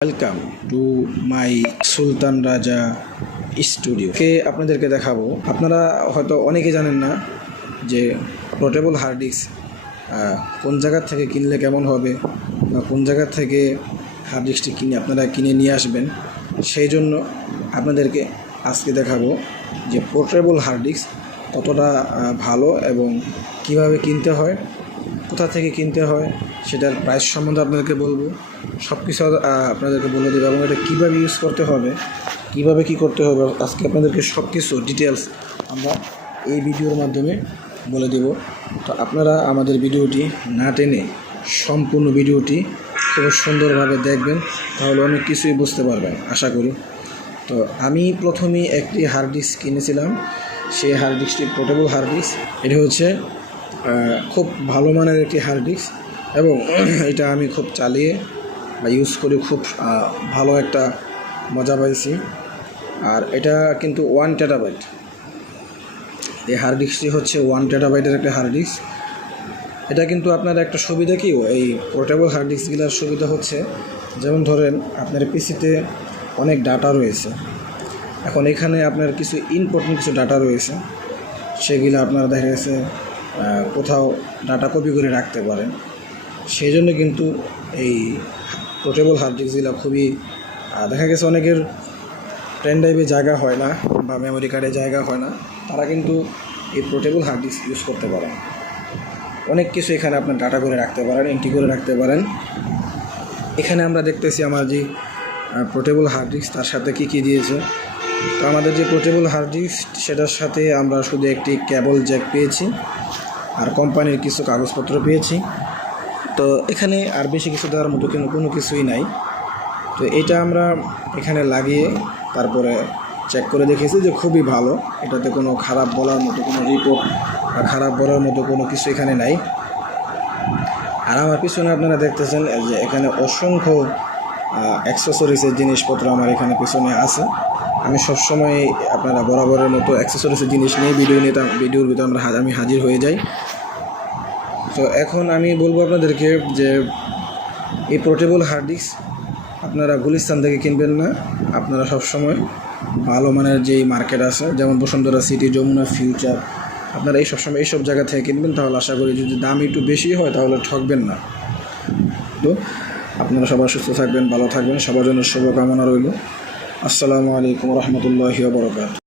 Welcome to my সুলতান রাজা studio কে আপনাদেরকে দেখাবো। আপনারা হয়তো অনেকে জানেন না যে পোর্টেবল হার্ড ডিস্ক কোন জায়গা থেকে কিনলে কেমন হবে বা কোন জায়গা থেকে হার্ড ডিস্কটি আপনারা কিনে নিয়ে আসবেন। সেই জন্য আপনাদেরকে আজকে দেখাবো যে পোর্টেবল হার্ড ডিস্ক কতটা ভালো এবং কিভাবে কিনতে হয়, কোথা থেকে কিনতে হয়, সেটার প্রাইস সম্বন্ধে আপনাদেরকে বলবো। সব কিছু আপনাদেরকে বলে দেবো এবং এটা কীভাবে ইউজ করতে হবে, কীভাবে কী করতে হবে, আজকে আপনাদেরকে সব কিছু ডিটেলস আমরা এই ভিডিওর মাধ্যমে বলে দেব। তো আপনারা আমাদের ভিডিওটি না টেনে সম্পূর্ণ ভিডিওটি খুব সুন্দরভাবে দেখবেন, তাহলে অনেক কিছুই বুঝতে পারবেন আশা করি। তো আমি প্রথমেই একটি হার্ড ডিস্ক কিনেছিলাম। সেই হার্ড ডিস্কটি পোর্টেবল হার্ড ডিস্ক। এটি হচ্ছে খুব ভালো মানের একটি হার্ড ডিস্ক এবং এটা আমি খুব চালিয়ে বা ইউজ করে খুব ভালো একটা মজা পাইছি। আর এটা কিন্তু 1 টেরাবাইট। এই হার্ড ডিস্কটি হচ্ছে 1 টেরাবাইটের একটা হার্ড ডিস্ক। এটা কিন্তু আপনার একটা সুবিধা কি, এই পোর্টেবল হার্ড ডিস্কগুলোর সুবিধা হচ্ছে, যেমন ধরেন আপনার পিসিতে অনেক ডাটা রয়েছে, এখন এখানে আপনার কিছু ইম্পর্টেন্ট কিছু ডাটা রয়েছে, সেগুলো আপনারা দেখা গেছে কোথাও ডাটা কপি করে রাখতে পারেন। সেই জন্য কিন্তু এই পোর্টেবল হার্ড ডিস্কগুলো খুবই দেখা গেছে অনেকের পেন ড্রাইভে জায়গা হয় না বা মেমোরি কার্ডে জায়গা হয় না, তারা কিন্তু এই পোর্টেবল হার্ড ডিস্ক ইউজ করতে পারেন। অনেক কিছু এখানে আপনার ডাটা করে রাখতে পারেন, এন্ট্রি করে রাখতে পারেন। এখানে আমরা দেখতেছি আমার যে পোর্টেবল হার্ড ডিস্ক তার সাথে কী দিয়েছে। তো আমাদের যে পোর্টেবল হার্ড ডিস্ক সেটার সাথে আমরা শুধু একটি কেবল জ্যাক পেয়েছি আর কোম্পানির কিছু কাগজপত্র পেয়েছি। তো এখানে আর বেশি কিছু দেওয়ার মতো কোনো কিছুই নাই। তো এটা আমরা এখানে লাগিয়ে তারপরে চেক করে দেখেছি যে খুবই ভালো, এটাতে কোনো খারাপ বলার মতো কোনো রিপোর্ট বা খারাপ বলার মতো কোনো কিছু এখানে নাই। আর আমার পিছনে আপনারা দেখতেছেন যে এখানে অসংখ্য অ্যাক্সেসরিজের জিনিসপত্র আমার এখানে পিছনে আছে। আমি সবসময় আপনারা বরাবরের মতো অ্যাক্সেসরিজের জিনিস নিয়ে ভিডিওর ভিতরে আমি হাজির হয়ে যাই। তো এখন আমি বলবো আপনাদেরকে যে এই পোর্টেবল হার্ড ডিস্ক আপনারা গুলিস্তান থেকে কিনবেন না, আপনারা সবসময় ভালো মানের যেই মার্কেট আছে, যেমন বসুন্ধরা সিটি, যমুনা, ফিউচার, আপনারা সবসময় এইসব জায়গা থেকে কিনবেন। তাহলে আশা করি যদি দাম একটু বেশি হয় তাহলে ঠকবেন না। তো আপনারা সবাই সুস্থ থাকবেন, ভালো থাকবেন, সবার জন্য শুভকামনা রইল। আসসালামু আলাইকুম রহমতুল্লাহি ওয়া বারাকাতুহু।